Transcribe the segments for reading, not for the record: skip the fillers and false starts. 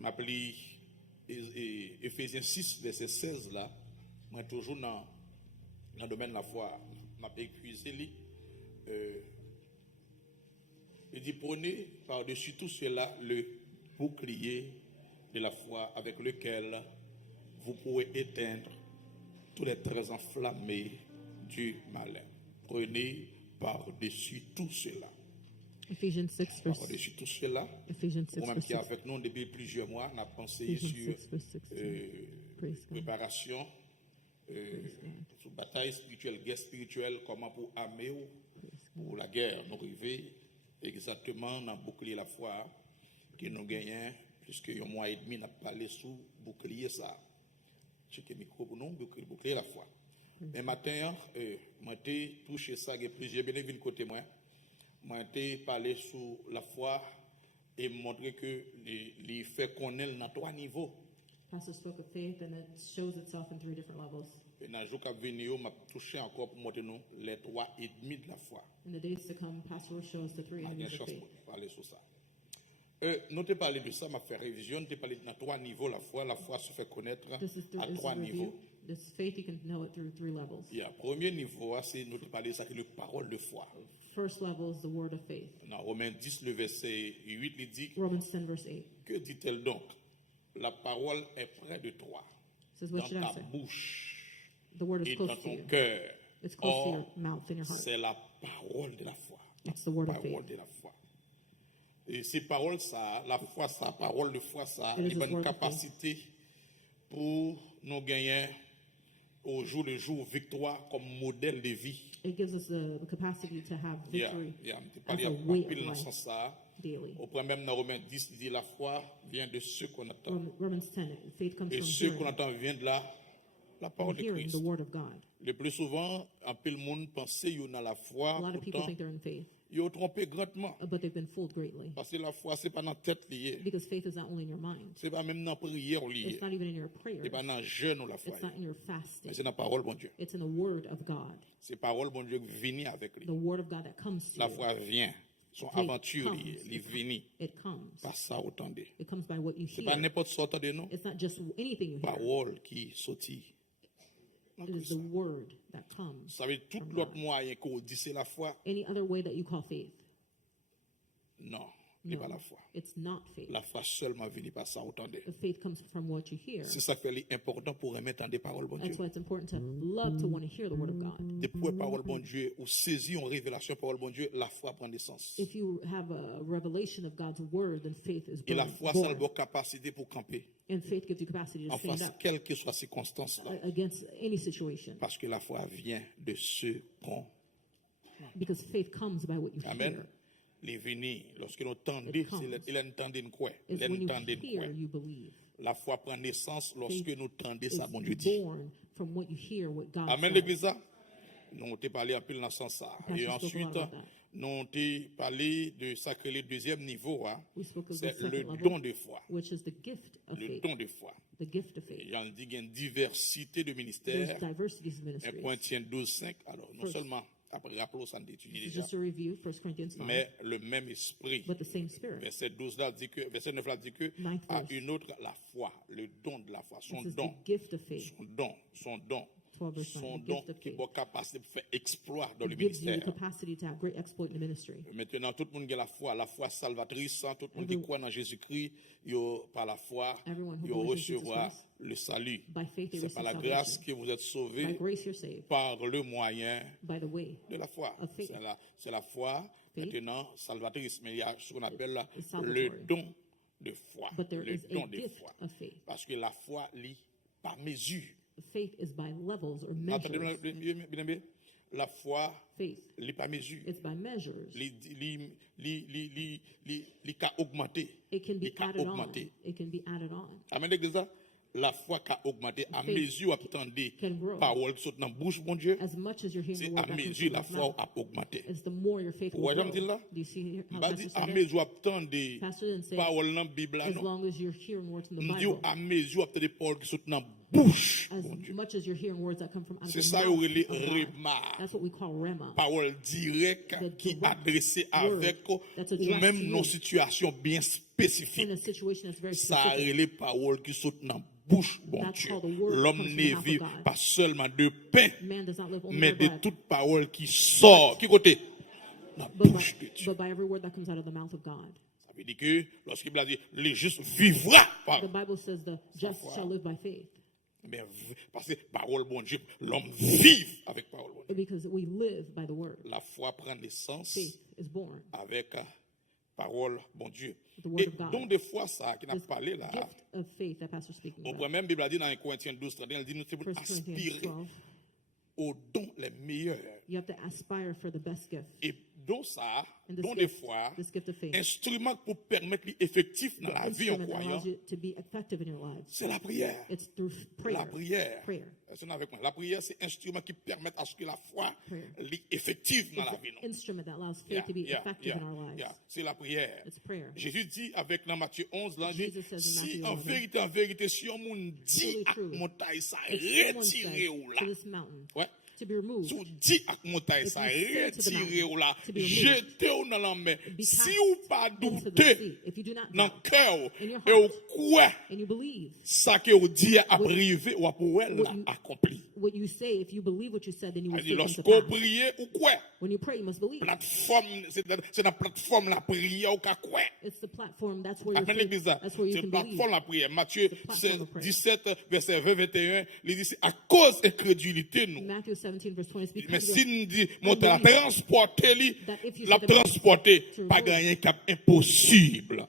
m'appelle Éphésiens 6, verset 16 là, moi toujours dans le domaine de la foi, m'a épuisé. Il dit prenez par-dessus tout cela le bouclier de la foi avec lequel vous pouvez éteindre tous les traits enflammés du malin. Prenez par-dessus tout cela. Ephesians 6, verse Par-dessus tout cela, Ephesians 6, moi-même verse qui est 6. avec nous depuis plusieurs mois, on a pensé Ephesians sur 6, verse 16. Praise God. préparation, sur bataille spirituelle, guerre spirituelle, comment pour armer pour la guerre. Nous arrivons exactement dans le bouclier la foi que nous gagnons, puisque un mois et demi, nous avons parlé sous bouclier ça. C'est le micro pour nous, bouclier la foi. Mais matin, moi j'ai touché ça, il y a plusieurs bénévoles côté moi. Moi j'ai parlé sur la foi et montré que les fait connaître dans trois niveaux. Pastor spoke of faith, and it shows itself in 3 different levels. Et dans le jour qui vient, m'a touché encore pour montrer nous les trois et demi de la foi. In the days to come, Pastor will show us the 3 J'ai enemies of chance faith. de parler sur ça. Nous t'ai parlé de ça, m'a fait révision, nous t'ai parlé dans trois niveaux la foi se fait connaître This is à this trois a niveaux. review. This faith, you can know it through 3 levels. Il y a premier niveau, c'est nous t'ai parlé de ça, c'est le parole de foi. First level is the word of faith. Dans Romains 10, le verset 8, il dit, Romans 10, verse 8. que dit-elle donc? La parole est près de toi, Says, what dans should I ta say? bouche The word is et dans close to ton you. cœur. It's close to Or, your mouth and your heart. c'est la parole de la foi. It's the word of Parole faith. de la foi. Et ces paroles, ça, la foi, ça, parole de foi, ça, It is il y a His une word of capacité pour nous gagner au jour le jour victoire comme modèle de vie. It gives us the capacity to have victory Je as parle a à way pile of dans ce life sens ça. daily. Au point même dans Romains 10, il dit la foi vient de ce qu'on attend. Romans 10, faith comes Et from ce qu'on hearing, attend vient de la and parole de hearing the Christ. word of God. Le plus souvent, un peu le monde pense qu'il y a la foi, A lot of people pourtant, think they're in faith, ils ont trompé grandement. but they've been fooled greatly. Parce que la foi, ce n'est pas dans la tête liée. Because faith is not only in your mind, Ce n'est pas même dans la prière liée. it's not even in your Ce prayers, n'est pas dans le jeûne ou la foi. it's not in your Mais fasting, c'est dans la parole, bon Dieu. it's in the word of God. C'est la parole, bon Dieu, qui vient avec lui. The word of God that comes to La you. foi vient. Son Faith aventure, comes. il vient. It comes. Pas ça, autant de. It comes by what you Ce n'est pas hear. n'importe sorte de nous. It's not just anything you hear. Parole qui sortit. It is the word that comes. Ça veut dire tout l'autre moyen qu'on dit c'est la foi. Any other way that you call faith? Non, ce n'est No, pas la foi. it's not faith. La foi seulement vient par ça, autant de. The faith comes from what you hear. C'est ça qui est important pour remettre des paroles, bon Dieu. That's why it's important to love to want to hear the word of God. Depuis la parole, bon Dieu, ou saisi en révélation parole, bon Dieu, la foi prend naissance. If you have a revelation of God's word, then faith is Et la born. foi, ça a la capacité pour camper. And faith gives you capacity to En stand face, up quelle que soit la circonstance, là. against any situation. Parce que la foi vient de ce qu'on. Because faith comes by what you Amen. hear. Les venir, lorsque nous entendons, It comes. il entendait quoi? It's Il when you entendait quoi? hear, you believe. La foi prend naissance lorsque Faith nous entendons It's ça, bon Dieu dit. born from what you hear, what God Amen, says. l'église. Là. Nous avons parlé un peu dans ce sens. Ça. Pastor Et spoke a lot ensuite, about that. nous avons parlé de sacré le deuxième niveau. Hein. We spoke of the C'est le second don level, de foi. which is the gift of Le faith. don de foi. The gift of faith. Et on dit qu'il y a une diversité de There's ministères. diversities of 1 ministries. Corinthiens 12, 5. Alors, non First. seulement, après, rappelons ça, on étudie déjà, Just a review, 1 Corinthians 5. mais le même esprit. But the same spirit. Verset 12 là dit que, verset 9 là dit que, Ninth à verse. une autre, la foi, le don de la foi, son This is don, the gift of faith. son don, 12 verse 9, son the don gift of qui faith. est capacité de faire exploit dans le It gives you the ministère. capacity to have great exploit in the ministry. Maintenant, tout le monde a la foi salvatrice, hein, tout le monde qui Every- croit dans Jésus-Christ, par la foi, Everyone who il believes in Jesus recevra Christ, le salut. by faith they C'est par la receive grâce salvation. que vous êtes By sauvés grace you're saved. par le moyen By the way de la foi. of faith. C'est la foi, Faith. maintenant, salvatrice, mais il y a ce qu'on appelle là, It's le salvatory. don de foi. But there Le is don a de gift foi. of faith. Parce que la foi lit par mesure. Faith is by levels or Attendez, measures. bien aimé, la foi Faith, lit par mesure. it's by measures. Li ka augmenté. It can be Li ka added on. augmenté. It can be added on. Amen, l'église là. La foi qui a augmenté à Faith mesure attendez can grow. parole qui saute dans la bouche, mon Dieu. As much as you're hearing the C'est word à that comes mesure from la God's foi mouth, a augmenté. it's the more your faith will Ouais, grow. j'aime dire là. Do you see how Bah Pastor dit à said it? mesure attendez Pastor didn't say parole dans la Bible là, as non. long as you're hearing words from the Nous dit Bible. à mesure attendez parole qui saute dans la bouche, As mon Dieu. much as you're hearing words that come from out of C'est the ça mouth où il est of God. rema. That's what we call rema. Parole directe The qui direct adressée word avec that's ou addressed même to nos you. situations bien spécifiques. spécifique. in a situation that's very Ça a specific. les paroles qui sautent dans la bouche, bon That's Dieu. called the word L'homme comes from the ne mouth vit of God. pas seulement de pain, Man does not live only mais by de bread, toute parole qui sort. Qui côté? Dans la bouche de Dieu. but by every word that comes out of the mouth of God. Ça veut dire que lorsqu'il a dit, les justes vivra par. The Bible says the just shall live by faith. Mais parce que parole bon Dieu, l'homme vive avec parole bon Dieu. Because we live by the word. La foi prend naissance Faith is born. avec parole bon Dieu. The word Et of God. donc des fois ça qui n'a This parlé là, gift of faith that Pastor's speaking on about. pourrait même Bible a dit dans 1 Corinthiens 12, 31, elle dit nous devons 1 Corinthians aspirer 12. aux dons les meilleurs. You have to aspire for the best gift. Et donc ça, And this donc des gift, fois, this gift of faith, instrument pour permettre l'effectif dans la vie en instrument that allows croyant, you to be effective in your lives. c'est la prière. It's through prayer. La prière. Prayer. Est-ce qu'on est avec moi? La prière, c'est un instrument qui permet à ce que la foi Prayer. soit effective dans It's la an vie. non? instrument that allows faith to be effective in our lives. C'est la prière. It's prayer. Jésus dit avec dans Matthieu 11, là, dit, Jesus says in si Matthew en 11, vérité, si on nous dit Truly, à truly. montagne ça, If someone retirez says ou to là. this mountain Ouais. to be removed, Si on dit à montagne If ça, you say to the retirez ou là, mountain to be removed, jetez-vous dans la mer. be Si cast ou pas into the douter sea. If you do not dans doubt le cœur in your et au heart, quoi and you believe ça que vous dit à arriver ou à pour elle what you- accompli. what you say, if you believe what you said, then you will C'est-à-dire, see it come to lorsqu'on pass. prie ou quoi? When you pray, you must believe. Plateforme, c'est la plateforme la prière ou quoi? It's the platform. That's where your Appelle faith, l'église ça. that's where you C'est can plateforme believe. la prière. Matthieu platform of prayer. 17, verset 20, 21, il dit c'est à cause d'incrédulité nous. Matthew 17, verse 20. It's Mais because si of nous dit, monter la transporter, that if you la set them transporter, to pas remove- gagner cap impossible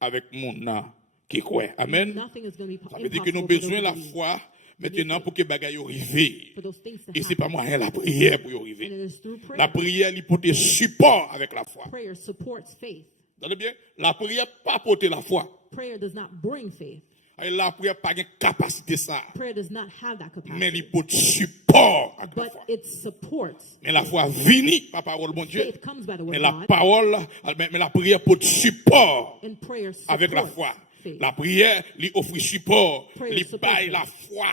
avec mon âme qui croit. Amen. nothing is going to be Ça veut dire que nous avons impossible for besoin those de la who believe. foi maintenant pour que bagaille arrive. For those things to Et c'est pas happen. moyen la prière pour y And arriver. it is through La prayer. prière, il porte support avec la foi. Prayer supports faith. Vous entendez bien? La prière pas porter la foi. Prayer does not bring faith. Et la prière pas une capacité ça. Prayer does not have that Mais capacity. il porte support avec la But foi. it supports. Mais la foi vient par parole bon Dieu. Faith comes by the word Mais of la God. parole, mais la prière porte support And prayer avec la supports foi. faith. La prière lui offre support, Prayer lui supports baille faith. la foi.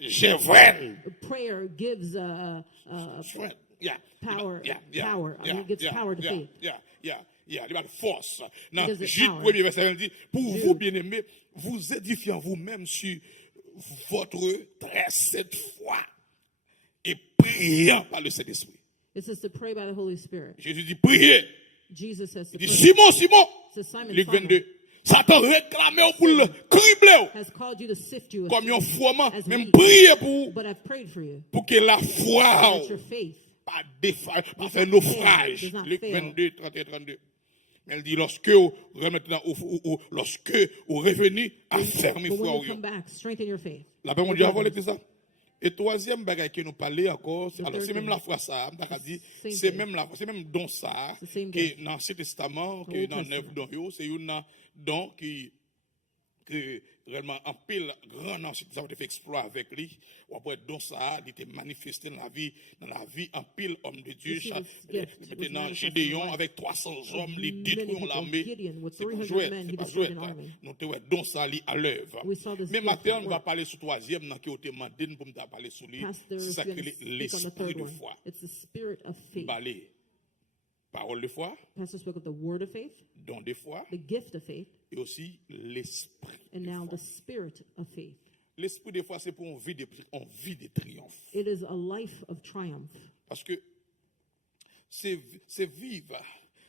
J'ai vrai. Prayer gives Yeah. power. Yeah. Power. I mean, it gives Yeah. power to Yeah. faith. Yeah. Il a de force. Dans gives it Jude power. 1er verset, il dit, pour Jude. vous, bien-aimés, vous édifiant vous-même sur votre très sainte foi et priant par le Saint-Esprit. It says to pray by the Holy Spirit. Jésus dit, priez. Jesus says to Il dit, pray. Simon, Simon, So Simon, Luc Simon 22, Satan réclamait pour le cribler has called you to sift you comme un froment, as même wheat. prier But I've prayed for you. pour que la foi That your faith pas défaille, pas does faire not naufrage. fail, does not Luc fail. 22, 31, 32. Elle dit, lorsque vous remettez lorsque vous revenez, affermez But when foi. you come back, strengthen your faith. La paix, mon Dieu, avant l'été ça. Et troisième bagage que nous parlons encore, alors third c'est même thing. la foi ça, on a dit, Same c'est thing. même c'est même don ça, It's the same que thing. dans l'Ancien Testament, que Old dans Testament. neuf don, c'est une don qui réellement en pile grand ensuite ça a été fait exploit avec lui ou après don ça il était manifesté dans la vie en pile homme de Dieu You see this gift was maintenant manifested in Gédéon the life avec 300 hommes of les many détruisent people. l'armée Gideon, with c'est pas 300 jouet men, c'est he pas destroyed jouet an army. nous te don ça li à l'œuvre We saw this mais gift maintenant at on va work. parler sur troisième dans qui on te demandé pour me parler sur lui Pastor c'est is ça que going to speak on the l'esprit third de one. foi It's the spirit of faith. balé parole de foi Pastor spoke of the word of faith, don de foi the gift of faith, et aussi l'esprit and de now foi. the spirit of faith. L'esprit de foi c'est pour une vie de triomphe. It is a life of triumph. Parce que c'est vivre.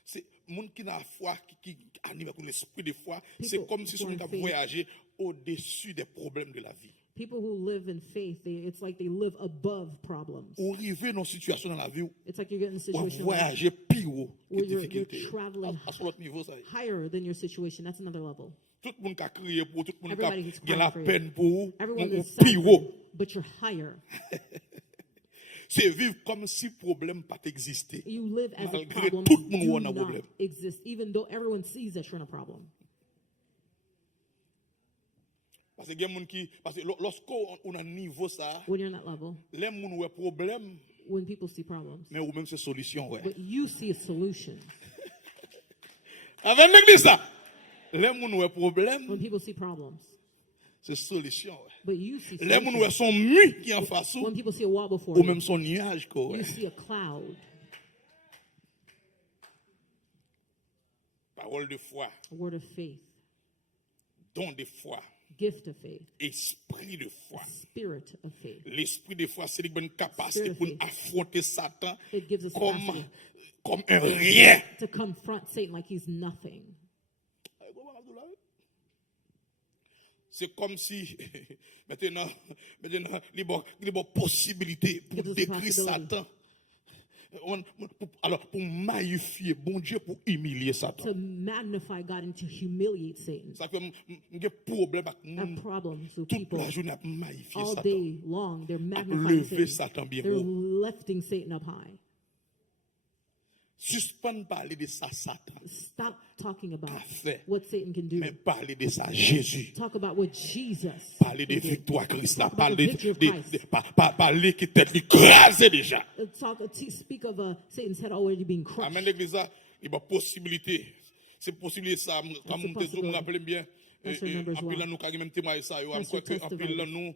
C'est monde qui n'a foi, qui anime avec l'esprit de foi. C'est People comme si who are on in avait faith. voyagé au-dessus des problèmes de la vie. People who live in faith, it's like they live above problems. Ou arriver dans une situation dans la vie où It's like you're getting a on situation voyager pire haut que where you're difficulté. traveling À son autre niveau, ça y est. higher than your situation. That's another level. Tout le monde qui a crié pour, tout le monde qui Everybody is a la crying for you. peine pour, Everyone ou is sad pire for haut. you, but you're higher. C'est vivre comme si le problème pas existé. You live as a Malgré problem tout le monde do a un not problème. exist, even though everyone sees that you're in a problem. Parce que lorsqu'on a un niveau ça, When you're in that level, les gens ont un problème, when people see problems, mais ou même c'est solution. Ouais. but you see a solution. Avec l'église ça, les gens ont un problème, When people see problems, c'est solution. Ouais. but you see Les gens ont solution. son mur qui est en face When people see a wall before ou you, même son nuage. Quoi, you ouais. see a cloud. parole de foi, word of faith, don de foi, gift of faith, esprit de foi. spirit of faith. L'esprit de foi, c'est une bonne capacité Spirit pour of faith. affronter Satan It gives us comme, capacity comme un rien. to confront Satan like he's nothing. C'est comme si, maintenant, il y a une possibilité pour Gives us the décrire possibility. Satan. Alors, pour magnifier, bon Dieu, pour humilier Satan. To magnify God and to humiliate Satan. Ça fait un problème avec I have problems with toute people la journée à magnifier all Satan. day long. They're À magnifying lever Satan. Satan bien They're haut. lifting Satan up high. Suspendre parler de ça, Satan. Stop talking about Parfait. what Satan can do. Mais parler de ça, Jésus. Talk about what Jesus Parler de can do. victoire Christ. Talk about Parler the victory of Christ. parler qui tête écrasée déjà. Speak of Satan's head already being crushed. Amen, l'église, il y a possibilité. C'est possible ça, comme That's a on te possibility. me rappelle bien. That's remembers En pile well. nous qui même témoigner ça, yo, That's crois que your en pile testimony. nous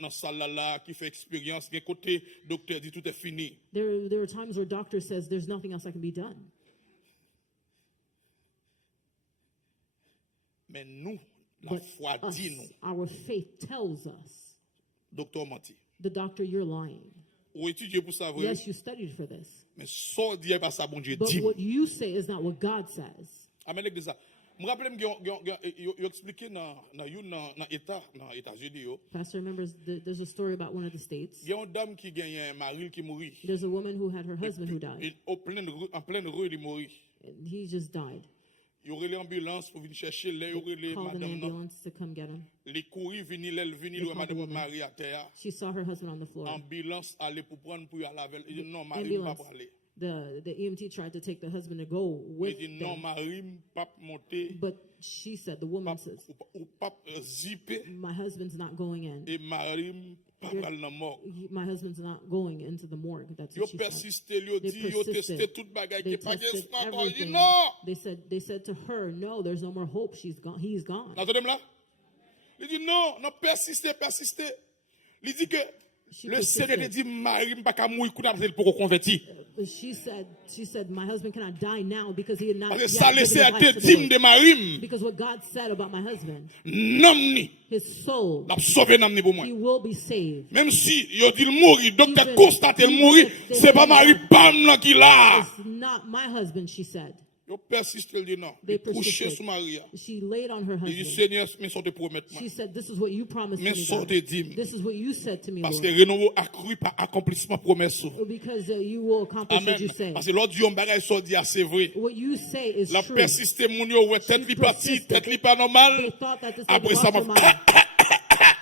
dans salle là qui fait expérience, d'un côté docteur dit tout est fini. There are times where doctor says there's nothing else that can be done. Mais nous, la But foi us, dit nous, our faith tells us, docteur menti. the doctor, you're lying. Ou étudier pour savoir, Yes, you studied for this. mais sans dire pas ça, bon Dieu But dit. what you say is not what God says. Amen, l'église. Je me rappelle que expliqué dans l'État, dans les États-Unis, Pastor remembers there's a story about one of the states. il y a une dame qui gagne un mari qui mourit. There's a woman who had her husband who died. En pleine rue, il mourit. And he just died. Il y aurait l'ambulance pour venir chercher, il y aurait les Called an madame, ambulance to come get him. les courir, venir, They le called the madame woman. Marie à terre. She saw her husband on the floor. Ambulance allait pour prendre pour y aller avec. Il dit non, Marie ne pas Ambulance. aller. The EMT tried to take the husband to go Il with dit non, them. Marie ne pas monter, But she said, the woman says, ou pas zipper, my husband's not going in. et Marie ne pas You're- aller dans la mort. My husband's not going into the morgue. That's Yo what she said. persisté, yo They dit, yo testé persisted. toute bagaille They qui pas tested gain encore. Il dit everything. non. They said to her, no, there's no more hope. She's gone. He's gone. Entendez-moi là? Il dit non, non, persistez. Il dit que She le persisted. Seigneur dit Marie ne pas qu'à mourir pour convertir. She said, my husband cannot die now because he had not Parce que yet ça given laissé his à life te to the dîme Lord. de Marie, Because what God said about my husband, non ni, his soul, l'a sauvé nam ni pour moi. he will be saved. Même si yo dit il mourir, docteur Even- constate il even mourir, if they c'est pas say Marie that- bam là qui là. It's not my husband, she said. Yo persiste, il dit non. They Il couché persisted. sur Marie. She laid on her Il dit husband. Seigneur, mais sortez promettre moi. She said, this is what you promised Mais me, God. sortez dîme. This is what you said to me, Parce Lord. que renouveau a cru par accomplissement promesse. Because you will accomplish Amen. what you say. Parce que l'autre Dieu bagage soit dit c'est vrai. What you say is La true. persisté mon yo ouais tête li parti, persisted. tête li pas normal. They thought that this Après was ça off m'a her mind.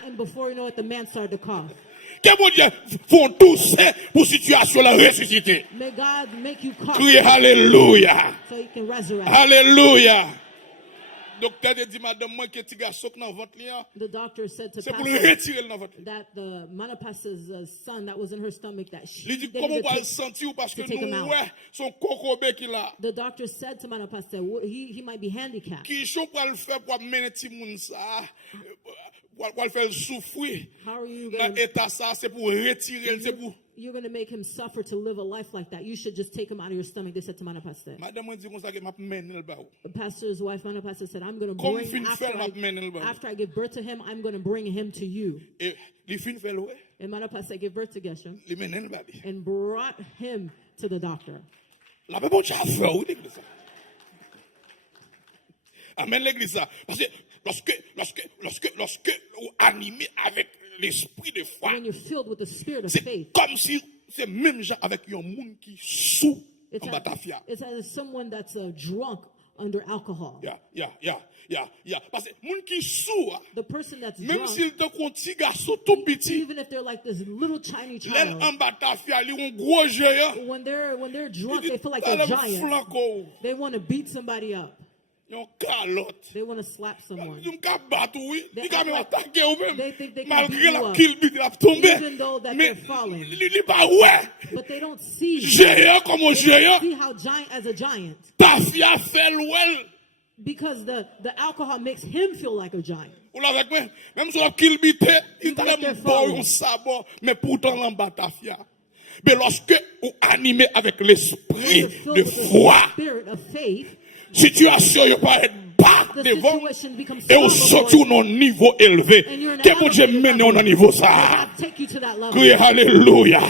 And before you know it, the man started to cough. que mon Dieu font tout ça pour situation la ressusciter. May God make you cough Criez alléluia. so you can resurrect. Alléluia. Docteur dit madame moi que petit garçon dans ventre li hein, The doctor said to c'est pour le Pastor retirer dans ventre. that the Manapas's son that was in her stomach, that Il dit they comment needed on va to le sentir parce que to take him nous out. ouais son cocobé qui là. The doctor said to Manapas that he might be handicapped. Qui sont pour le faire pour mener ti moun ça pour le faire souffrir. How are you Dans going état ça c'est pour retirer, c'est pour you're going to make him suffer to live a life like that? You should just take him out of your stomach, they said to Manapasta. madame moi dit comme ça que m'a mener le ba. The pastor's wife, Manapasta, said, I'm going to Comme bring, fin faire m'a mener le ba. after I give birth to him, I'm going to bring him to you. Et li fin fait ouais, And Manapasta gave birth to Geshem li mener le ba. and brought him to the doctor. La même bon chauffeur oui l'église. Amen l'église ça. Parce que lorsque vous animé avec l'esprit de foi, When you're filled with the spirit of c'est faith, comme si c'est même gens avec un monde qui sous it's en batafia. it's as someone that's drunk under alcohol. Yeah. Parce que monde qui sous, The person that's même drunk, s'il te un petit garçon tout petit, even if they're like this little tiny l'aile child, en batafia, il un gros géant. when they're drunk, they feel like Dans they're le giants. flanco, They want to beat somebody up. yon calotte. They want to slap someone. Yon ka battre oui, They il ka act même like attaquer ou they même. think they can Malgré beat you la up, kill bit la tomber. even though that Mais they're falling. li pas ouais. But they don't see Géant comme un géant. see how giant as a giant, Tafia fait l'ouel. because the alcohol makes him feel like a giant. Ou là avec moi, même si on kill bite, il Even if they're est bon, falling. on sabot, mais pourtant l'en batafia. Mais lorsque vous animez avec l'esprit When you're filled de with the foi, spirit of faith, situation yo pas être bas The devant situation becomes et on strong sorti before au niveau élevé. And you're in an Que bon Dieu elevated mène level. au niveau you. ça. God take you to that level. Criez alléluia.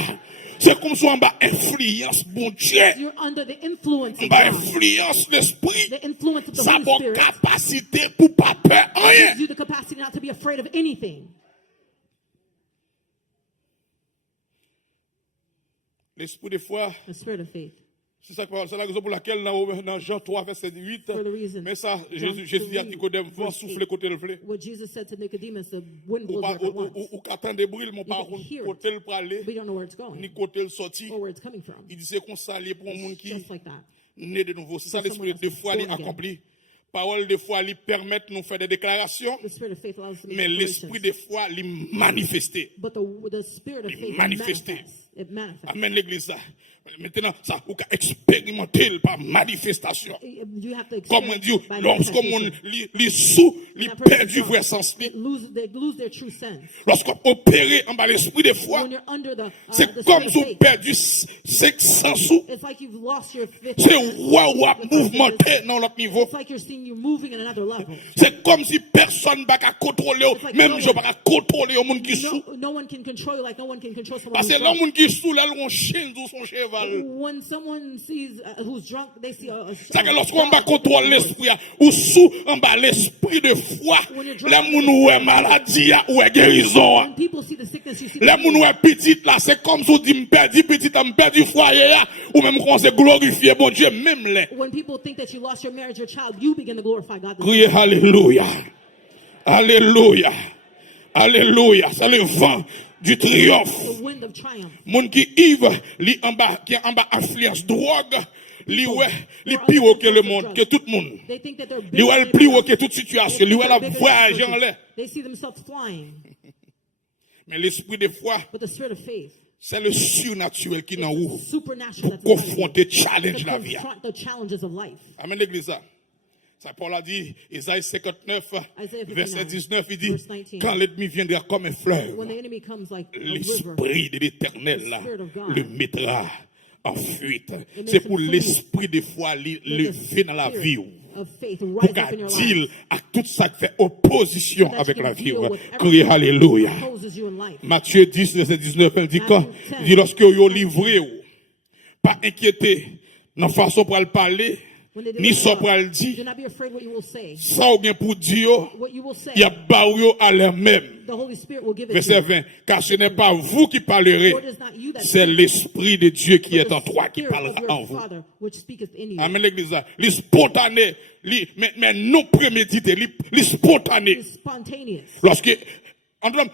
C'est comme si on a influence bon Dieu. You're under the influence On of a God. influence l'esprit. The influence of the Ça Holy a Spirit capacité pour pas peur rien. gives you the capacity not to be afraid of anything. L'esprit de foi, The spirit of faith. c'est la raison pour laquelle dans Jean 3, verset 8, For the reason, mais ça, John Jésus dit à 3, Nicodème, va verse souffler 8. côté le flé. What Jesus said to Nicodemus, the wind Ou blows wherever it wants. qu'attend des bruits, mon pas can hear it. côté le praler, We don't know where it's going ni côté le sorti. or where it's coming from. Il dit c'est qu'on s'allie pour un monde qui Just like that. né de nouveau. C'est ça For l'esprit someone de else foi born lui again. accompli. Parole de foi lui permettent de nous faire des déclarations, The spirit of faith allows us to make mais declarations. l'esprit de foi lui manifester. But the spirit of faith Manifester. manifests. It manifests. Amen l'église ça. Maintenant, ça, vous pouvez expérimenter par manifestation. You have to Comme on experience dit, it by lorsqu'on manifestation. les sous, les That person perd du is vrai drunk. sens. They lose their true sense. Lorsqu'on opère en bas l'esprit de foi, When you're under the c'est spirit comme of si on faith, perd du sens sous. it's like you've lost your fifth C'est sense. ouah mouvementé dans l'autre niveau. It's like you're seeing you moving in another level. C'est comme si personne ne peut contrôler, like même no je ne peux pas contrôler le monde qui sous. No one can control you like no one can control someone Parce who's que le drunk. monde qui sous, là, on chien sous son cheval. When someone sees who's drunk, they see a C'est que lorsqu'on va contrôler l'esprit, ou sous en bas l'esprit de foi, les moun ou est maladie ou est guérison. When people see the sickness, you see the Les moun ou est petit là, c'est comme si on dit m'perdi petit, m'perdi foyer là, ou même qu'on se glorifier bon Dieu, même les. When people think that you lost your marriage or child, you begin to glorify God. Criez alléluia. Alléluia. Alléluia. C'est le vent du triomphe. The wind of triumph. Moun qui ivre, li en bas, qui en bas influence drogue, li ouais, li plus haut que le monde, que tout le monde. They think that they're Li bigger ouais than plus haut everyone que toute situation, They li think ouais they're la bigger than voyage en everyone. l'air. They see themselves flying. Mais l'esprit de foi, But the spirit of faith, c'est le surnaturel qui est en haut supernatural, pour that's inside of confronter, you, challenge to la vie. confront the challenges of life. Amen l'église. Ça Paul a dit, Isaïe 59, Isaiah 59, verset 19, il dit, verse 19. quand l'ennemi viendra comme un fleuve, When the enemy comes like a river, l'esprit de l'éternel là, The Spirit of God le mettra en fuite. makes C'est him pour flee. l'esprit de foi lever dans la vie. of faith Pour rise up qu'à in your dire life. à tout ça qui fait opposition That avec you la can vie. deal with Criez everything alléluia. that opposes you in life. Matthieu 10, verset 19, elle dit Matthew quand, 10, il dit lorsque vous livré, pas inquiété, dans façon pour le parler, When they ni deliver ça you pour le up, dire, do not be afraid what you will say. ça ou bien pour dire, What you will say, il y a baou à l'air-même. the Holy Spirit will give it to Verset you. 20, car ce n'est pas vous qui parlerez, For it is not you that c'est speak, l'esprit de Dieu qui but est en the toi qui Spirit parlera of your en vous. Father, which speaketh in you. Amen l'église. Les spontanés, mais non prémédité, les spontanés. It's spontaneous.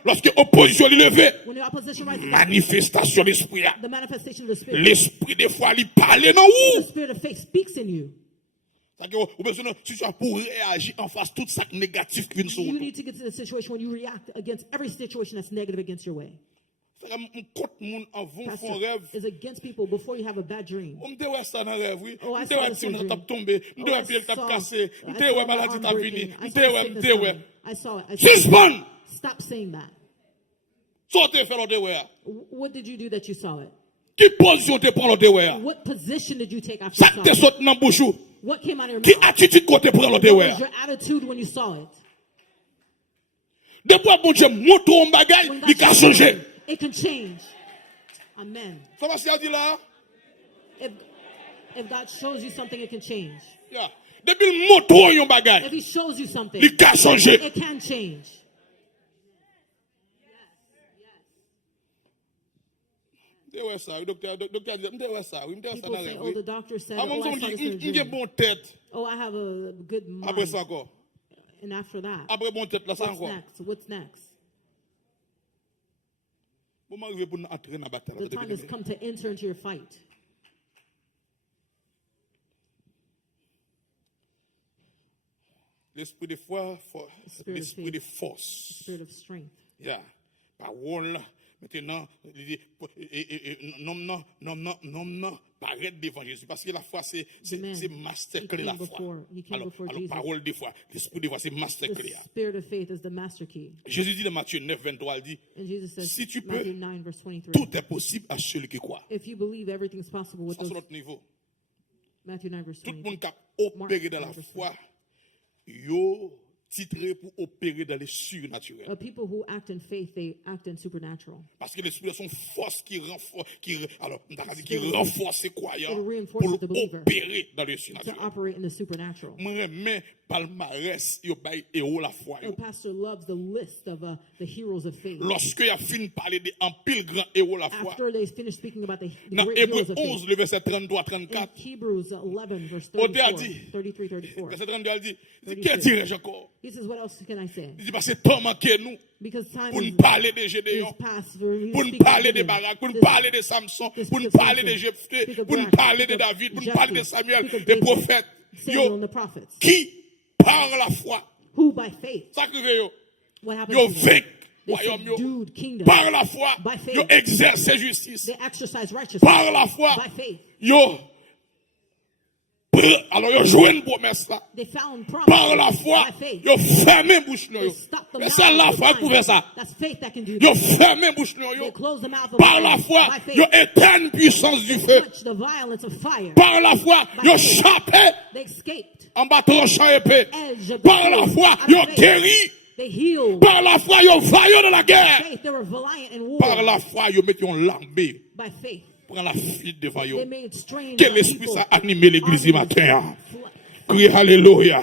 Lorsque opposition est levée, When the opposition rises up, manifestation de l'esprit. the manifestation of the Spirit, L'esprit de foi, il parle dans the vous. Spirit of faith speaks in you. C'est-à-dire, vous avez besoin de situation pour réagir en face de tout ça négatif qui vient sur You vous. need to get to the situation when you react against every situation that's negative against your way. C'est-à-dire, on compte moun en vous, font Pastor rêve. is against people before you have a bad dream. On me dit ouais ça dans rêve, oui. Oh, I On me dit saw ouais this si on in a tape dream. tombé. On me dit Oh, ouais pied tape cassé. On I me dit saw ouais my maladie arm t'a breaking. venu. I On me saw dit ouais, sickness me dit ouais. coming. I saw it. I saw it. Suspend! Stop saying that. Sortez faire l'autre ouais. What did you do that you saw it? Qui position te prend l'autre ouais? What position did you take after Ça you te saw it? saute dans bouche. What came out of your Qui mouth? attitude côté prend l'autre What ouais? was your attitude when you saw it? Depuis bon Dieu monte un bagage, When il God a shows you changé. something, it can change. Amen. Comment ça dit là? If God shows you something, it can change. Yeah. Depuis le monte un bagage, If He shows you something, il a changé. it can change. Me ouais ça, docteur dit, me ouais ça, oui, me ouais ça People dans say, rêve. oh, the doctor said, Ah oh, mon I son saw dit, this in a il a dream. bon tête. Oh, I have a good Après mind. ça encore. And after that, Après bon tête là ça what's encore. next? What's next? Bon m'arriver pour entrer dans la bataille. The time has come to enter into your fight. L'esprit de foi, Spirit of l'esprit faith. de force. Spirit of strength. Yeah. Parole, maintenant, non, paraître devant Jésus. Parce que la foi, c'est master clé la foi. Alors, parole de foi, l'esprit de foi, c'est master The clé. spirit of faith is the master key. Jésus dit dans Matthieu 9, 23, il dit, And Jesus says, si tu peux, Matthew 9, verse 23, tout est possible à celui qui croit. if you believe everything's possible with Ça, c'est those, notre niveau. Matthew 9, verse Tout le 20. monde qui a opéré dans la foi, yo titré pour opérer dans le surnaturel. People who act in faith, they act in supernatural. Parce que l'esprit de son force qui renforce, qui renforce les croyants It reinforces pour the believer opérer dans le to surnaturel. operate in the supernatural. Moi, remets palmarès, yo bay héros la foi. The pastor loves the list of the heroes of faith. Lorsque il a fini de parler de en pile grand héros la foi, After they finish speaking about the dans great Hébreux heroes of 11, faith, le verset 33, in 34, Hebrews 11, verse Auteur 34, dit, 33, 34, verset 32, il dit, 36. qu'est-ce dirais-je encore? he says, what else can I say? Il dit, parce que temps manqué nous, Because time pour nous is parler de Gédéon, past for you to pour nous speak of parler de Gideon, Barak, pour nous this- parler de Samson, this pour nous speak of parler de Samson, Jephthé, speak of pour nous Barak, parler de speak of David, pour nous Jephthé, parler de Samuel, speak of des David, prophètes, Samuel and yo, the prophets, qui, par la foi, who by faith, ça crive yo, what happened yo to them? vainc, They royaume yo, subdued kingdom. par la foi, By faith. yo exerce justice, They exercise righteousness. par la foi, By faith. yo, alors yo joué une promesse là. They found promise. Par la foi, By faith. yo fermé bouche They yo. stopped the Et mouth c'est la of the foi qui lion. pouvait ça. That's faith that can do Yo that. fermé bouche yo. They close the mouth of Par the la lion. foi, By faith. yo éteint puissance du feu. Quench the violence of fire. Par la foi, yo chapé They escaped. en battant champ épée. Edge of Par la the foi, out of yo faith. guéri. They healed. Par la foi, yo vaillant de la guerre. Faith, they were valiant in war. Par la foi, yo mettons lambé. By faith. Prends la fuite devant yo. They made strange Que l'esprit people ça animé l'église ce matin. armies. Criez alléluia.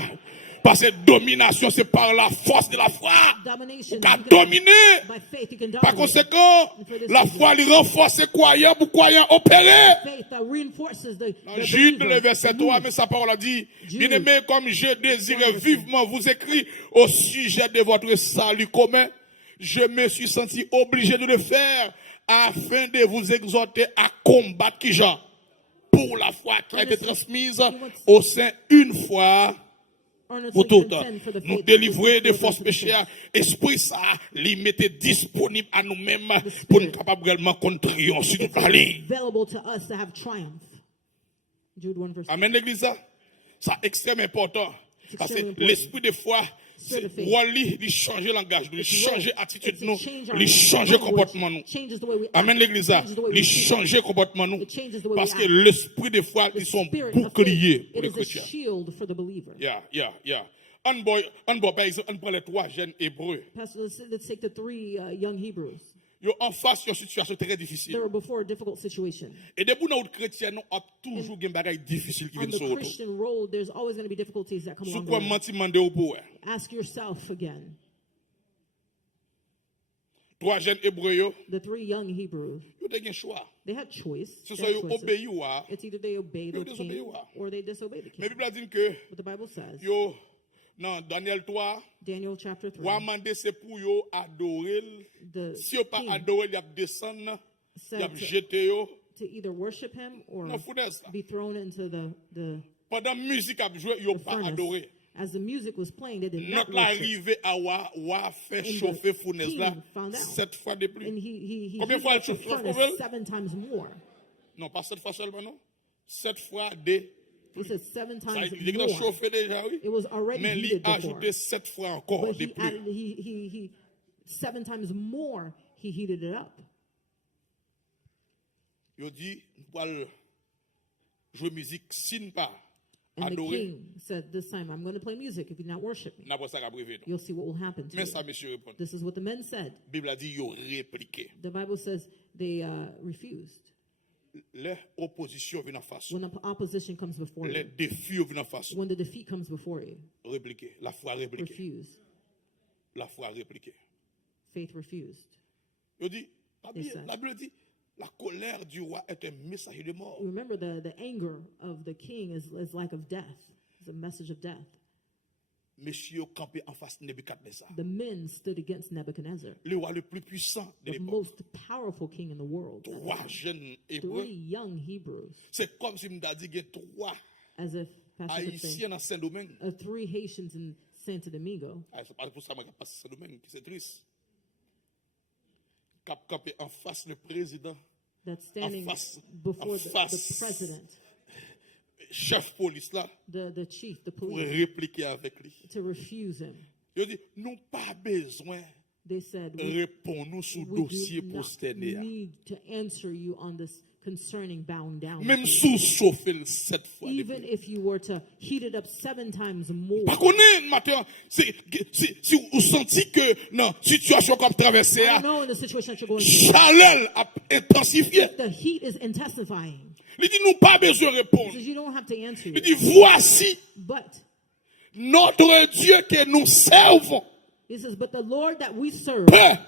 Parce que domination, c'est par la force de la foi. Domination. Qu'a You can- dominer. By faith, you can Par dominate. conséquent, la foi lui renforce les croyants pour croyants opérer. Faith reinforces the Dans the Jude, le believers. verset 3, mais sa parole a dit, Jude. bien-aimé, comme je désire vivement vous écrire au sujet de votre salut commun, je me suis senti obligé de le faire afin de vous exhorter à combattre qui genre pour la foi qui a été transmise au sein une fois Earnestly pour toutes. contend for the Nous faith délivrer des that forces is pécheurs. Esprit ça, les mettait disponible à nous-mêmes pour nous capables réellement contrer sur toute la ligne. available to us to have triumph. Jude 1 verse. Amen, l'église. Ça, extrêmement important. Parce que extremely important. l'esprit de foi, c'est of faith. il change le langage, il change l'attitude, It's to nous, change our il change le language, comportement. Nous. changes the way we Amen, act, l'église. changes the way we Il speak. change le comportement. Nous. It changes the way Parce we que act. l'esprit de foi, The ils sont spirit of faith, boucliers pour it les is a chrétiens. shield for the believer. Yeah. On par exemple, on prend les trois jeunes hébreux. Pastor, let's take the three young Hebrews. Ils ont en face une situation très They difficile. were before a difficult situation. Et debout dans notre chrétien, nous avons toujours des bagages difficiles qui On viennent the sur nous. Christian road, there's always going to be difficulties that come Sous along the quoi way. menti mandé au pour. Ask yourself again. Trois jeunes hébreux, ils The three young Hebrews, ont un choix. they had choice. Ce They soit had ils choices. obéissent ou pas. It's either they obey the Ou disobey king ou pas. or they disobey the Mais king. la Bible dit que But the Bible says, yo dans Daniel 3, Daniel chapter 3, ou amandé c'est pour yo adorer. the Si yo pas king adorer, il y a descendre, il y a said jeter yo. to either worship him or Non, foudès ça. be thrown into the Pendant musique a joué, yo pas furnace. adorer. As the music was playing, they did not Notre worship. arrivée à wa fait And chauffer the fournaise king là found out. 7 fois de plus. And he Combien de fois heated elle up the chauffe furnace la 7 times more. Non, pas 7 fois seulement non. 7 fois de. He said 7 Ça, times il est more. chauffé déjà, oui. It was already Mais il heated a before. ajouté 7 fois encore But de he plus. added, he 7 times more, he heated it up. Il dit, nous allons jouer musique sin pas And the adorer. king said, this time, I'm going to play music if you not worship me. N'a pas ça qu'à privé. You'll see what will happen to Mais you. ça, monsieur répond. This is what the men said. La Bible a dit, ils ont répliqué. The Bible says they refused. Les oppositions viennent en face. When opposition comes before Les you, défis viennent en face. when the defeat comes before you, Répliquer. La foi répliquée. refuse. La foi répliquée. Faith refused. Il dit, They said. la Bible dit, la colère du roi est un messager de mort. Remember, the anger of the king is like of death. It's a message of death. Monsieur campé en face de Nebuchadnezzar. The men stood against Nebuchadnezzar, Le roi le plus puissant de the l'époque. most powerful king in the world. Trois jeunes hébreux. Three young Hebrews, C'est comme si m'da dit qu'il y a trois as if Pastor could say, haïtiens dans Saint-Domingue. three Haitians in Santo Domingo. Ah, c'est pas pour ça que je passe Saint-Domingue, c'est triste. Cap campé en face le président, That's standing face- before en the face. president, chef police là, the chief, the pour police, répliquer avec lui. to refuse him. Il dit, nous pas besoin They said, de répondre nous sur we dossier do pour not cette année. need to answer you on this concerning bowing down. Même sous chauffer 7 fois. Even if you were to heat it up 7 times more. Par contre, matin, si vous sentez que dans la situation qu'on traverse, I don't know in the situation that you're going through. chaleur a intensifié. The heat is intensifying. Il dit, nous pas besoin de répondre. Because you don't have to answer Il it. dit, voici But, notre Dieu que nous servons. he says, but the Lord that we serve, Peut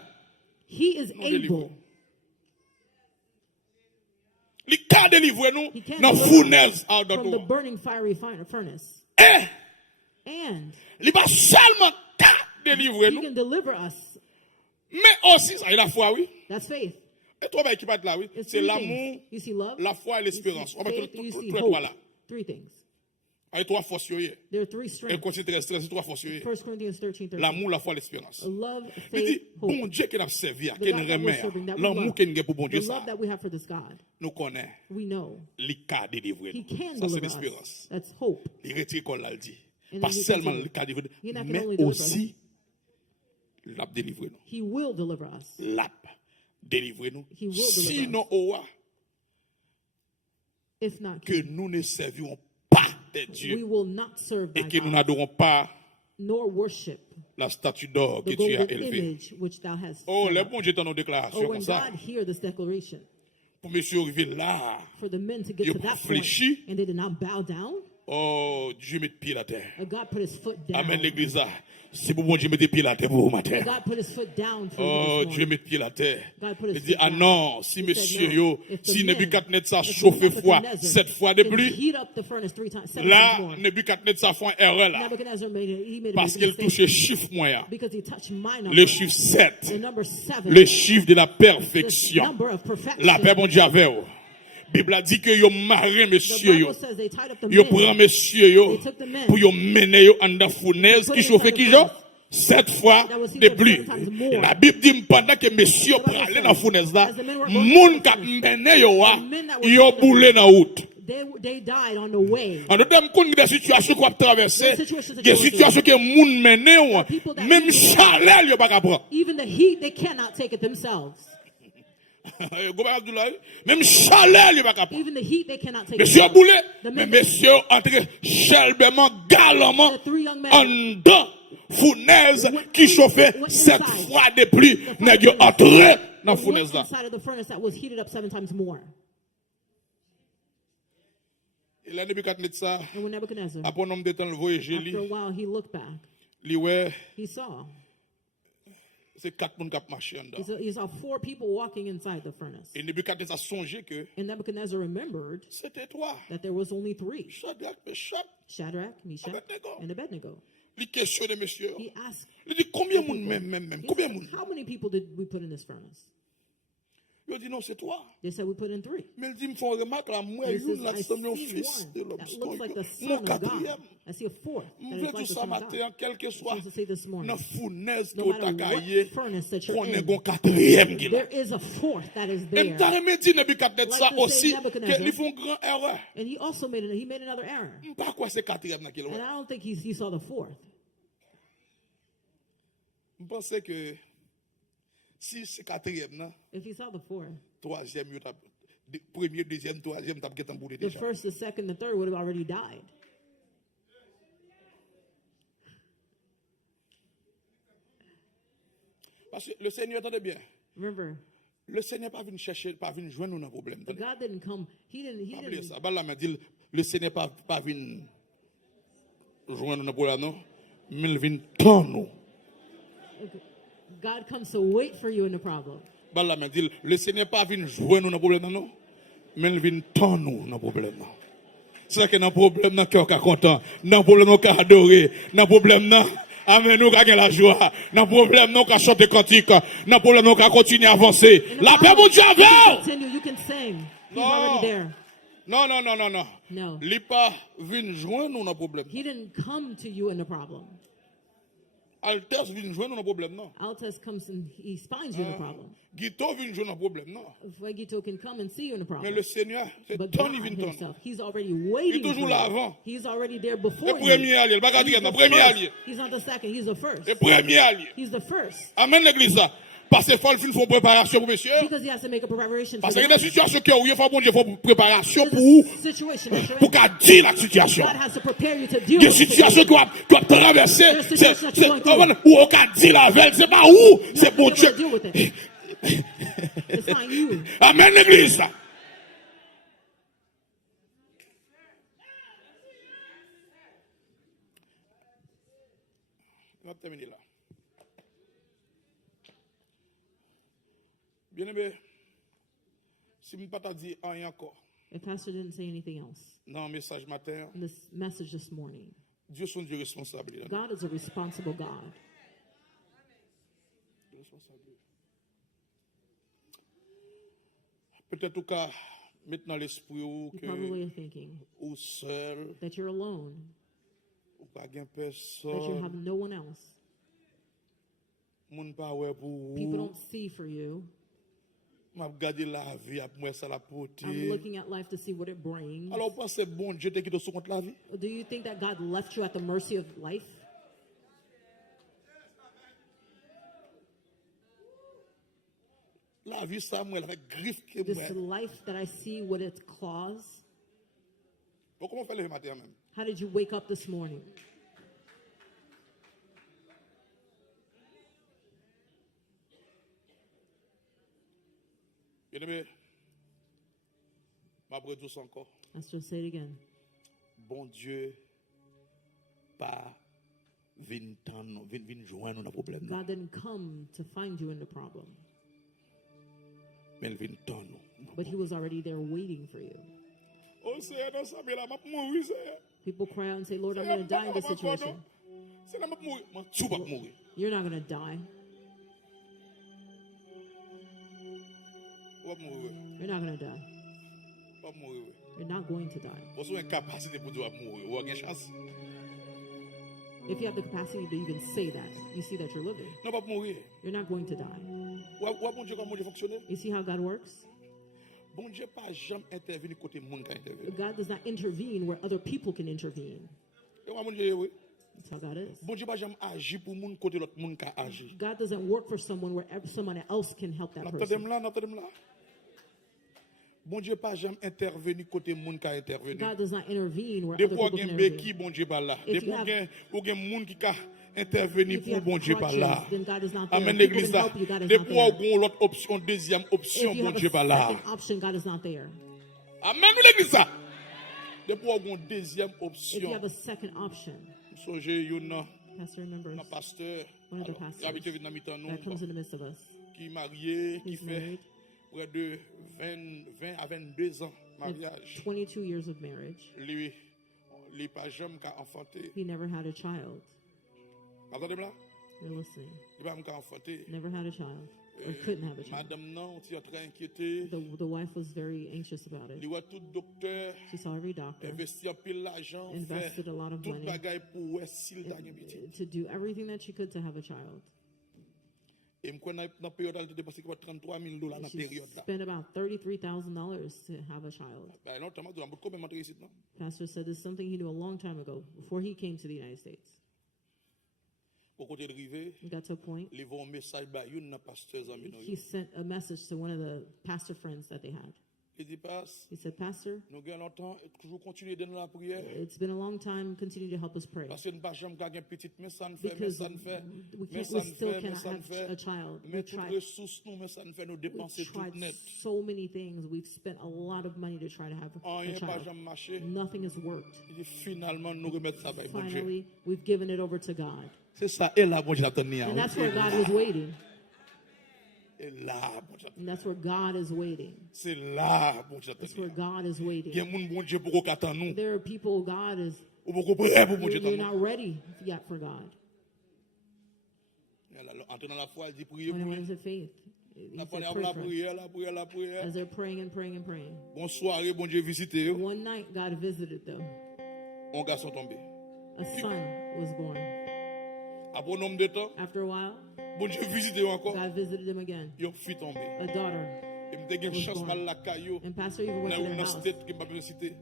he is nous délivrer. able. Il peut délivrer nous He can dans la deliver fournaise à us from the d'autres. burning fiery furnace. Et And il va seulement délivrer he nous. can deliver us. Mais aussi, ça, il a la foi, oui. That's faith. Et toi, qui va être là, oui. It's C'est three l'amour, things. You see love, la foi et you see l'espérance. On va faith, tout you see trois hope. là. 3 things. Il y a 3 forces. There are 3 Et strengths. continue 3 forces. 1 Corinthians 13:13. L'amour, la foi, l'espérance. Love, Il dit, faith, hope. bon Dieu qui n'a servi, The qui God nous that we're remet, serving, that we l'amour love, qui nous a pour bon the Dieu, ça, love that we have for this God, nous connaît. we know Il a délivré. he can Ça, c'est deliver us. l'espérance. That's hope. Il retire qu'on l'a dit. And Pas then he seulement continues. il a délivré, He not can mais only deliver aussi, il a délivré nous. He will deliver us. L'a délivré nous. He will deliver Sinon, oh, If not, que nous ne servions pas de we Dieu will not serve et thy que nous God, n'adorons pas nor worship la statue d'or que the tu as golden élevée. image which thou hast Oh, set les up. bons Dieu dans nos déclarations Oh, comme when ça, God hear this declaration, pour monsieur arriver là, for the men to get You to that point, fléchis. and they did not bow down, oh, Dieu met pied à terre. God put his foot down. Amen, l'église là. C'est pour bon Dieu mettre pied à terre pour vous matin. God put his foot down for Oh, you this Dieu morning. met pied à terre. God put his Il dit, foot ah down. non, si He monsieur said, yo, no. If the si men- Nebuchadnezzar if chauffe fois, Nebuchadnezzar 7 fois de can plus, heat up the furnace 7 times là, more. Nebuchadnezzar fait une erreur là. Nebuchadnezzar he made a Parce big qu'il mistake touche le chiffre moyen. because he touched my number, Le chiffre 7. the number 7, Le chiffre de la the perfection. number of perfection. La paix, bon Dieu, avec vous. Bible a dit que yo marre The monsieur yo. Bible says they tied up the Yo men. prend monsieur yo They took the men. pour yo mener yo en dans fournaise They qui put chauffe them qui in the genre furnace. 7 fois That was de heated plus. 7 times more. Et la Bible dit pendant que monsieur The Bible pralait says, dans fournaise là, as the men were going moun through the k'ap furnace, mené yo a, the men that were yo going boulé dans route. They died on the way. En d'autres termes, qu'on des situations qu'on a traversées, The situations that des you're going situations que moun mené ou, people that même people- chaleur yo pas capable. Even the heat, they cannot take it themselves. Même chaleur yo pas capable. Even the heat, they cannot take it Monsieur themselves. boulé, The mais men- monsieur entré chalbement, galamment, The 3 young men en dedans, fournaise qui chauffait went 7 inside. fois de plus, The n'a yo furnace entré dans la went fournaise là. inside of the furnace that was heated up 7 times more. Et là, Nebuchadnezzar, And when Nebuchadnezzar, après un homme de temps, le voyage, after a while, he looked back. li ouais, He saw. c'est 4 personnes qui ont marché en dedans. He saw 4 people walking inside the furnace. Et Nebuchadnezzar songé que And Nebuchadnezzar remembered c'était toi, that there was only 3. Shadrach, Meshach. Shadrach, Meshach, Abednego. and Abednego. Il questionne monsieur. He asked, Il dit combien de the monde people, même, he combien said, de monde? how many people did we put in this furnace? Il dit non, c'est toi. They said we put in 3. Mais il dit, me font remarque là, moi, He il says, là, I c'est mon see fils one de l'homme. that looks like the son Mon of God. quatrième. I see a 4th Je that veux is like tout the ça son of matin, God. quel que soit, I want to say this morning, dans fournaise no qu'on matter t'a what caillé, furnace that you're qu'on est in, un quatrième qui là. there is a 4th that is Et there. m'ta remis dit Nebuchadnezzar Like to say aussi, Nebuchadnezzar. qu'ils font grand erreur. And he also made another error. Pas quoi c'est quatrième là qu'il And est. I don't think he saw the 4th. Je pensais que si c'est quatrième là, If he saw the 4th, troisième, premier, deuxième, troisième, t'as peut-être boulé the déjà. first, the second, the third would have already died. Parce que le Seigneur, attendez bien, Remember, le Seigneur pas venu chercher, pas venu joindre nous dans le problème. but God didn't come. He Pas oublier didn't. ça. Bah là, m'a dit, le Seigneur pas venu joindre nous dans le problème, non? Mais il vient tendre nous. God comes to wait for you in the problem. Bah là, m'a dit, le Seigneur pas venu joindre nous dans le problème, non? Mais il vient tendre nous dans le problème, non? C'est ça que dans le problème, dans le cœur qui est content, dans le problème, qui est adoré, dans le problème, non? Amen, nous avons la joie. Dans le problème, nous avons chanté cantique. Dans le problème, nous avons continué à avancer. In the La paix, problem, mon Dieu, you can avec continue. You can sing. He's No. already there. Non, non, non, non, non. No. Il n'est pas venu joindre nous dans le problème. He didn't come to you in the problem. Alters vient joindre nous dans le problème, non? Altes comes and he finds you in the problem. Guito vient joindre dans le problème, non? Fueguito can come and see you in the Mais problem. le Seigneur, c'est But tant God il vient tendre. himself, he's already waiting toujours for là you. avant. He's already there Le before you. premier allié, le bagage He's le the premier first. allié. He's not the second, he's the first. Le premier allié. He's the first. Amen l'église là. Parce qu'il faut faire une préparation pour monsieur. Because he has to make a preparation for Parce qu'il y a them. des situations qui il faut bon Dieu, faut préparation pour Situation that you're pour in. qu'à dire la situation. God has to prepare you to deal Des with the situations situation. qui doivent traverser, There's situations that c'est you're going through. ou on qu'à dire la veille, c'est pas où, c'est bon You're Dieu. able to deal with it. It's not you. Amen l'église. On va terminer là. Bien-aimé, si je ne pas dit rien encore, If Pastor didn't say anything else dans le message matin, in this message this morning, Dieu son Dieu responsable. God is a responsible God. Peut-être au cas, maintenant l'esprit ou You que probably are thinking ou seul, that you're alone, ou pas gain that you personne, have no one else. moun pa ouais pour People ou, don't see for you. m'a regardé la vie après moi ça la porter. I'm looking at life to see what it brings. Alors pensez bon Dieu te quitte sous compte la vie. Do you think that God left you at the mercy of life? La vie ça moi avec griffe que This moi. life that I see with its claws. Bon, comment faire le matin même? How did you wake up this morning? Bien-aimé, m'a redouce encore. Let's just say it again. Bon Dieu pas vinn joindre nos problèmes. God didn't come to find you in the problem, Mais il vinn tant nous. but He was already there waiting for you. Oh Seigneur, dans ça là m'a mourir Seigneur. People cry out and say, Lord, I'm going to die in this situation. C'est là m'a mourir, m'a tout pas mourir. You're not going to die. Pas mourir. You're not going to die. Pas mourir. You're not going to die. Parce qu'on a une capacité pour dire mourir. Ou a une chance. If you have the capacity to even say that, you see that you're living. Non pas mourir. You're not going to die. Ou bon Dieu comment Dieu fonctionne? You see how God works? Bon Dieu pas jamais intervenir côté monde qui intervenir. God does not intervene where other people can intervene. Et moi bon Dieu oui. That's how God is. Bon Dieu pas jamais agir pour monde côté l'autre monde qui agit. God doesn't work for someone where someone else can help that N'entendez person. là, n'entendez là. Bon Dieu pas jamais intervenir côté monde qui intervenir. God does not intervene where Depuis other ou people can gen intervene. béki bon Dieu pas là. If Depuis you have- ou gen monde qui ka intervenir If you pour have bon Dieu pas là. crutches, then God is not there. Amen People l'église can là. help you, God is Depuis not ou there. gon l'autre option, deuxième option If you bon have a Dieu pas là. second option, God is not there. Amen l'église là. Depuis ou gon deuxième If you option. have a second option, Songez yon Pastor remembers un pasteur one of the pastors habité vient dans mi-temps nous that comes in the midst of us. qui marié qui He's fait married. près de 20 à 22 ans With mariage. 22 years of marriage, Lui pas jamais qu'a enfanté. he never had a child. Attendez là. You're listening. Il pas qu'a enfanté. Never had a child, or couldn't have a child. Madame non, tu es très inquiété. The wife was very anxious about Il it. voit tout docteur She saw every doctor, investir pile l'argent, invested a lot of tout money bagaille pour ouais s'il t'a gagné petit. to do everything that she could to have a child. Et me connais dans période elle dépensé quoi $33,000 dans She période là. spent about $33,000 to have a child. Ben longtemps moi dans combien m'entrer ici non? Pastor said this is something he knew a long time ago, before he came to the United States. Au côté de rivé, He got to a point, ils vont un message ba une pasteur ami he sent a message to one of the pastor friends that they had. Il dit passe, He said, Pastor, nous gagnons longtemps et toujours continuer dans la prière. it's been a long time, continue to help us pray. Parce que nous pas jamais gagner petite mais ça ne fait, mais Because ça ne fait, we, mais can't, ça we ne still fait, mais cannot ça ne have fait. a child. Mais toutes ressources nous, mais ça ne fait nous dépenser We've tout tried net. so many things. We've spent a lot of money to try to have a Rien pas child. jamais marché. Nothing has worked. Il dit finalement nous remettre ça par bon Dieu. Finally, we've given it over to God. C'est ça et là bon Dieu l'attendait. And that's where God was waiting. Et là bon Dieu. And that's where God is waiting. C'est là bon Dieu That's where l'attendait. God is Il y a waiting. moun bon Dieu pour qu'on attend nous. There are people God is, Ou pour qu'on prie pour bon Dieu you're attend not ready yet for God. nous. Entrer dans la foi, il dit prier When pour it lui. went to faith, he La said, première pray la for us. prière, la prière, la prière. As they're praying and praying and praying. Bon soirée, bon Dieu visiter eux. One night, God visited them. Un garçon tombé. A son was born. Après un nombre de temps, After a while, bon Dieu visiter eux encore. God visited them again. Une fille tombée. A daughter. Et me dégaine Was chance born. mal la caillou. And Pastor even went Dans to their une house. tête qui m'a bien cité.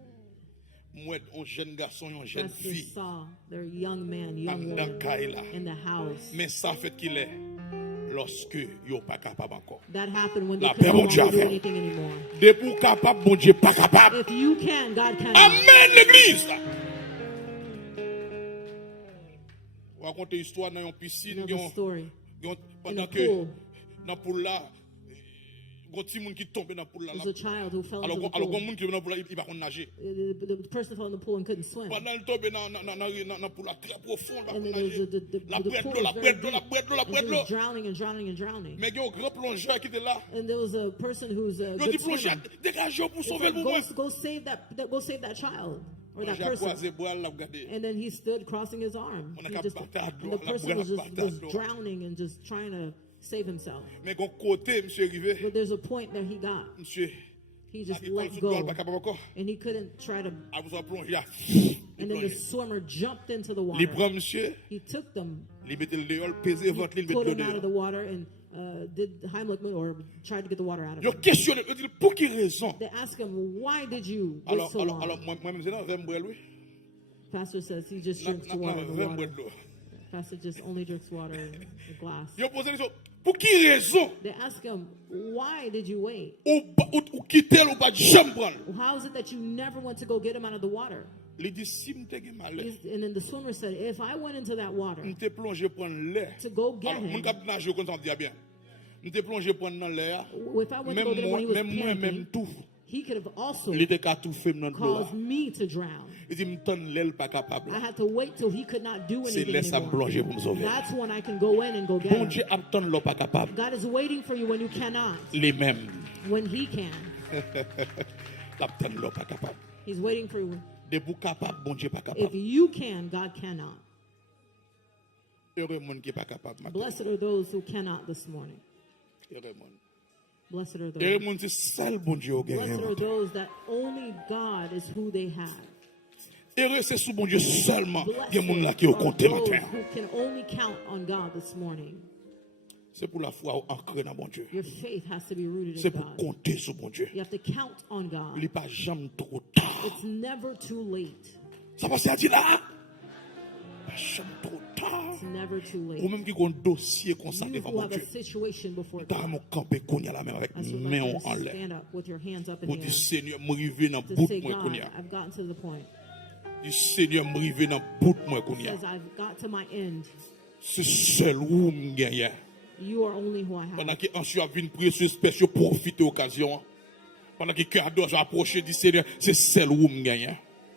Moi, un jeune garçon, une jeune Pastor fille. saw their young man, young Dans woman caille là. in the house. Mais ça fait qu'il est. lorsque yo pas capable encore. That happened when La they paix, could mon no Dieu, longer do avec. anything anymore. Dès pour capable, bon Dieu pas capable. If you can, God can. Amen l'église. On va raconter histoire dans une piscine Another story. pendant a que pool. dans poule là un petit monde qui tombe dans poule là. There's a child who fell Alors into the alors pool. un monde qui est dans poule là, il va pas nager. The person fell in the pool and couldn't swim. Pendant il tombe dans poule là très profond, il va And pas then nager. the La pool brette was l'eau, la very brette l'eau, la deep. brette l'eau, la And brette he l'eau. was drowning and drowning and drowning. Mais il y a un grand plongeur qui était là. And there was a person who's a Il good dit plongeur, swimmer. dégagez pour He sauver said, le moment. go save that child or that J'ai person. croisé bois là, regardez. And then he stood crossing his arm. On a He qu'à just- battre and l'eau, the la person brette was la just battre l'eau. drowning and just trying to save himself. Mais quand côté monsieur arrivé, But there's a point that he got. monsieur He just il let pas go. capable encore. And he couldn't try to. Ah, vous en plongez. And then the swimmer jumped into the Il water. prend monsieur, He took them, il mettait le dehors, pesait ventre, il put mettait him out le of the dehors. water, and did Heimlich or tried to get the water out of Il him. questionne, il dit pour quelle raison? They asked him, "Why did you wait Alors so long?" moi-même, c'est là, je vais me boire lui. Pastor says he just drinks the Non, water je in the vais me water. boire de l'eau. Pastor just only drinks water in a glass. Il a posé la question, pour quelle raison? They ask him, "Why did you wait? Ou quitter ou pas jamais prendre? How is it that you never went to go get him out of the water?" Il dit, si je te malheur, And then the swimmer said, "If I went into that water je te plongé prendre l'air. to go get Alors, mon him, cap nager, comme ça, on dit bien. Je te plongé prendre dans l'air. if I went to go get him when he was Même moi, même panicking, tout. he could have also Il était qu'à tout faire dans l'eau. caused me to drown. Il dit, me donne l'aile pas capable. I had to wait till he could not do C'est anything laisse à me anymore. plonger pour me sauver. That's when I can go in and go Bon get Dieu him. attend l'eau pas capable. God is waiting for you when you cannot, Les mêmes. when he can. L'attend l'eau pas capable. He's waiting for you. De vous capable, bon Dieu pas If capable. you can, God cannot. Heureux monde qui est pas capable. matin. Blessed are those who cannot this morning. Heureux monde. Blessed are Heureux those. monde c'est seul bon Dieu au Blessed are gain. those that only God is who they have. Heureux c'est sous bon Dieu seulement. Il y a Blessed monde là qui est au are compté those matin. who can only count on God this morning. C'est pour la foi ancrée dans bon Dieu. Your faith has to be rooted C'est in pour God. compter sur bon Dieu. You have to count on God. Il n'est pas jamais trop tard. It's never too late. Ça passe à dire là. Pas jamais trop tard. It's never too Ou late. même qui ont un dossier comme ça You devant who mon have a Dieu. situation before T'as God. mon campé qu'on y a la main avec I would main like you en to l'air. stand up with your hands up in Pour the dire air. Seigneur, m'arriver dans To bout say, moi qu'on God, y a. I've gotten to the point. Dis Seigneur, m'arriver dans bout moi qu'on y a. Says, I've got to my end. C'est seul où m'gagne. You are only who I Pendant have. que ensuite a vu précieux spéciaux profiter occasion. Pendant que cœur d'or approché du Seigneur, c'est celle où m'gagne.